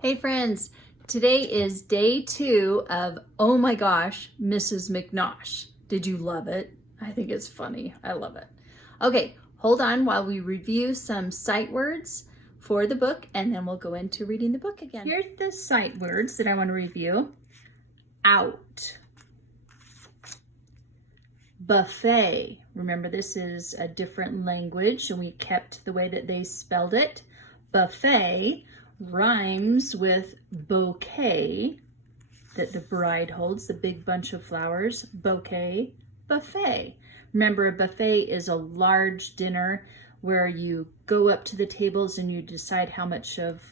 Hey friends, today is day 2 of Oh My Gosh, Mrs. McNosh. Did you love it? I think it's funny. I love it. Okay, hold on while we review some sight words for the book and then we'll go into reading the book again. Here's the sight words that I want to review. Out. Buffet. Remember, this is a different language and we kept the way that they spelled it. Buffet rhymes with bouquet that the bride holds, the big bunch of flowers. Bouquet, buffet. Remember, a buffet is a large dinner where you go up to the tables and you decide how much of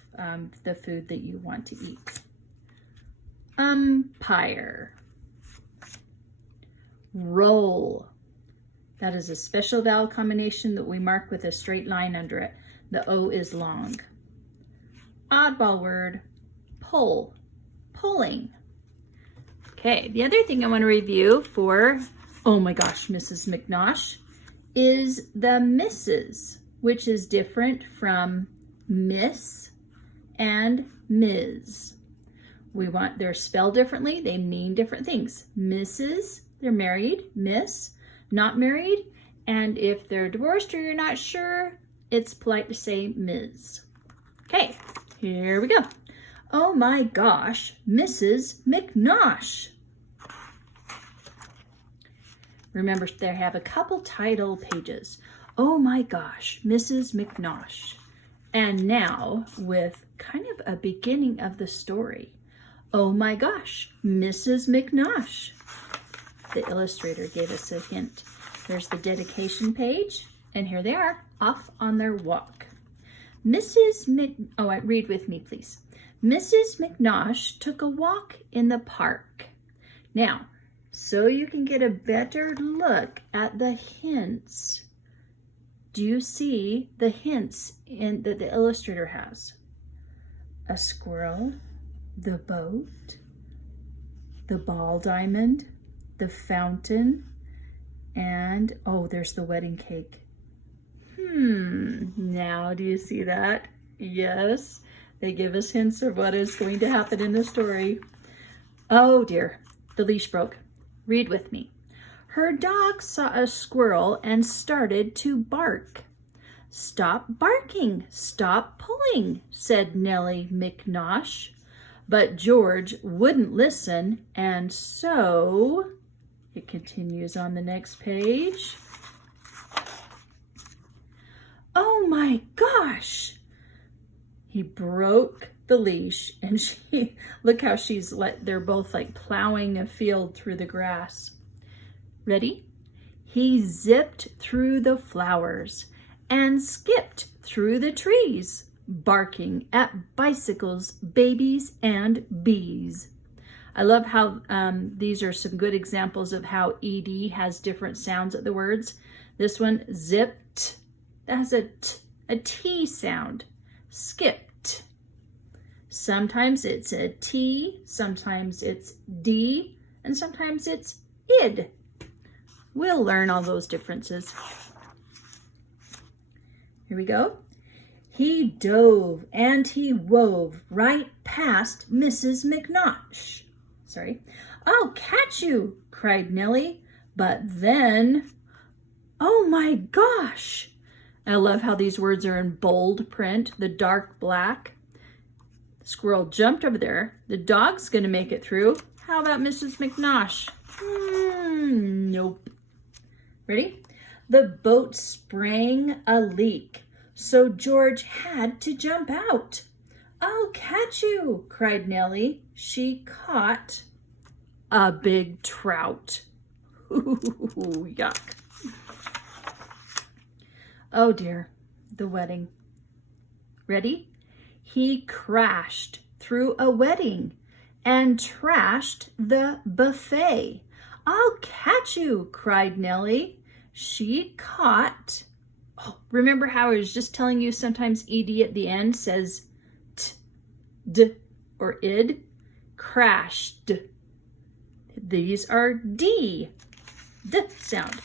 the food that you want to eat. Umpire. Roll. That is a special vowel combination that we mark with a straight line under it. The O is long. Oddball word, pull, pulling. Okay, the other thing I want to review for Oh My Gosh, Mrs. McNosh is the Mrs., which is different from Miss and Ms. They're spelled differently, they mean different things. Mrs., they're married. Miss, not married. And if they're divorced or you're not sure, it's polite to say Ms. Okay. Here we go. Oh my gosh, Mrs. McNosh. Remember, they have a couple title pages. Oh my gosh, Mrs. McNosh. And now with kind of a beginning of the story. Oh my gosh, Mrs. McNosh. The illustrator gave us a hint. There's the dedication page, and here they are, off on their walk. Read with me, please. Mrs. McNosh took a walk in the park. Now, so you can get a better look at the hints, do you see the hints that the illustrator has? A squirrel, the boat, the ball diamond, the fountain, and, oh, there's the wedding cake. Now do you see that? Yes, they give us hints of what is going to happen in the story. Oh dear, the leash broke. Read with me. Her dog saw a squirrel and started to bark. Stop barking, stop pulling, said Nellie McNosh. But George wouldn't listen, and so it continues on the next page. Oh my gosh! He broke the leash and look how they're both like plowing a field through the grass. Ready? He zipped through the flowers and skipped through the trees, barking at bicycles, babies, and bees. I love how these are some good examples of how ED has different sounds at the words. This one, zipped. That has a T sound. Skipped. Sometimes it's a T, sometimes it's D, and sometimes it's id. We'll learn all those differences. Here we go. He dove and he wove right past Mrs. McNosh. Sorry. I'll catch you, cried Nellie. But then, oh my gosh! I love how these words are in bold print, the dark black. The squirrel jumped over there. The dog's gonna make it through. How about Mrs. McNosh? Nope. Ready? The boat sprang a leak, so George had to jump out. I'll catch you, cried Nellie. She caught a big trout. Ooh, yuck. Oh dear, the wedding. Ready? He crashed through a wedding and trashed the buffet. I'll catch you, cried Nellie. She caught, remember how I was just telling you sometimes ED at the end says t, d, or id? Crashed. These are D sound.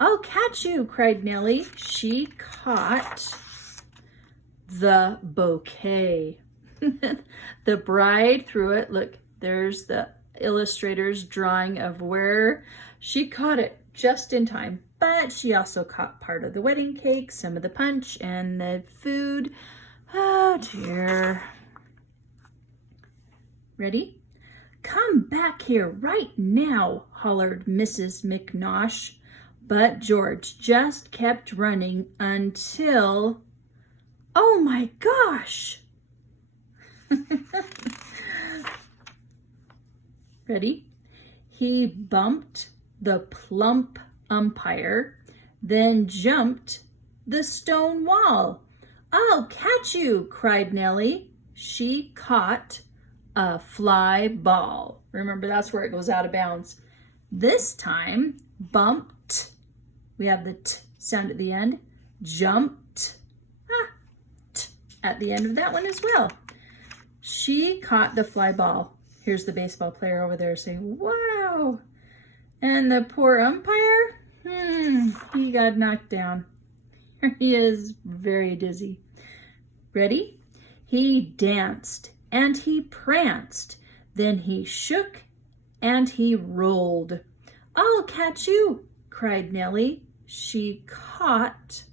I'll catch you, cried Nellie. She caught the bouquet. The bride threw it. Look, there's the illustrator's drawing of where she caught it just in time. But she also caught part of the wedding cake, some of the punch, and the food. Oh dear. Ready? "Come back here right now," hollered Mrs. McNosh. But George just kept running until, oh my gosh! Ready? He bumped the plump umpire, then jumped the stone wall. "I'll catch you," cried Nellie. She caught a fly ball. Remember, that's where it goes out of bounds. This time, bumped. We have the t sound at the end. Jumped. T at the end of that one as well. She caught the fly ball. Here's the baseball player over there saying, "Wow." And the poor umpire, he got knocked down. Here he is, very dizzy. Ready? He danced and he pranced. Then he shook and he rolled. "I'll catch you," cried Nellie. She caught.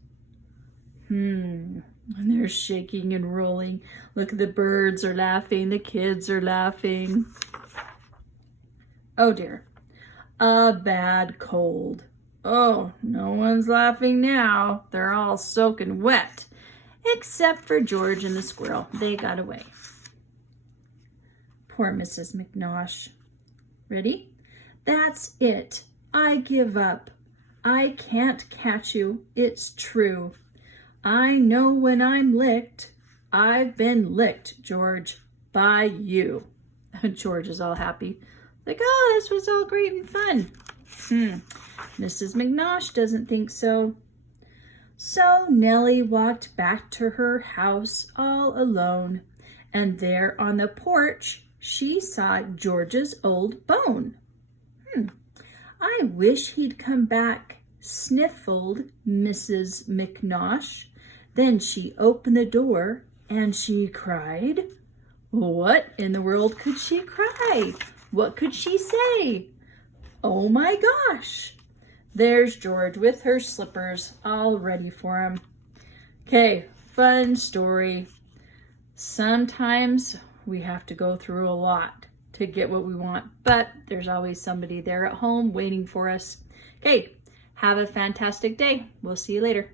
And they're shaking and rolling. Look, the birds are laughing. The kids are laughing. Oh dear. A bad cold. Oh, no one's laughing now. They're all soaking wet. Except for George and the squirrel. They got away. Poor Mrs. McNosh. Ready? "That's it. I give up. I can't catch you. It's true. I know when I'm licked. I've been licked, George, by you." George is all happy. Like, oh, this was all great and fun. Mrs. McNosh doesn't think so. So Nellie walked back to her house all alone. And there on the porch, she saw George's old bone. "I wish he'd come back," sniffled Mrs. McNosh. Then she opened the door and she cried. What in the world could she cry? What could she say? Oh my gosh! There's George with her slippers all ready for him. Okay, fun story. Sometimes we have to go through a lot to get what we want, but there's always somebody there at home waiting for us. Okay, have a fantastic day. We'll see you later.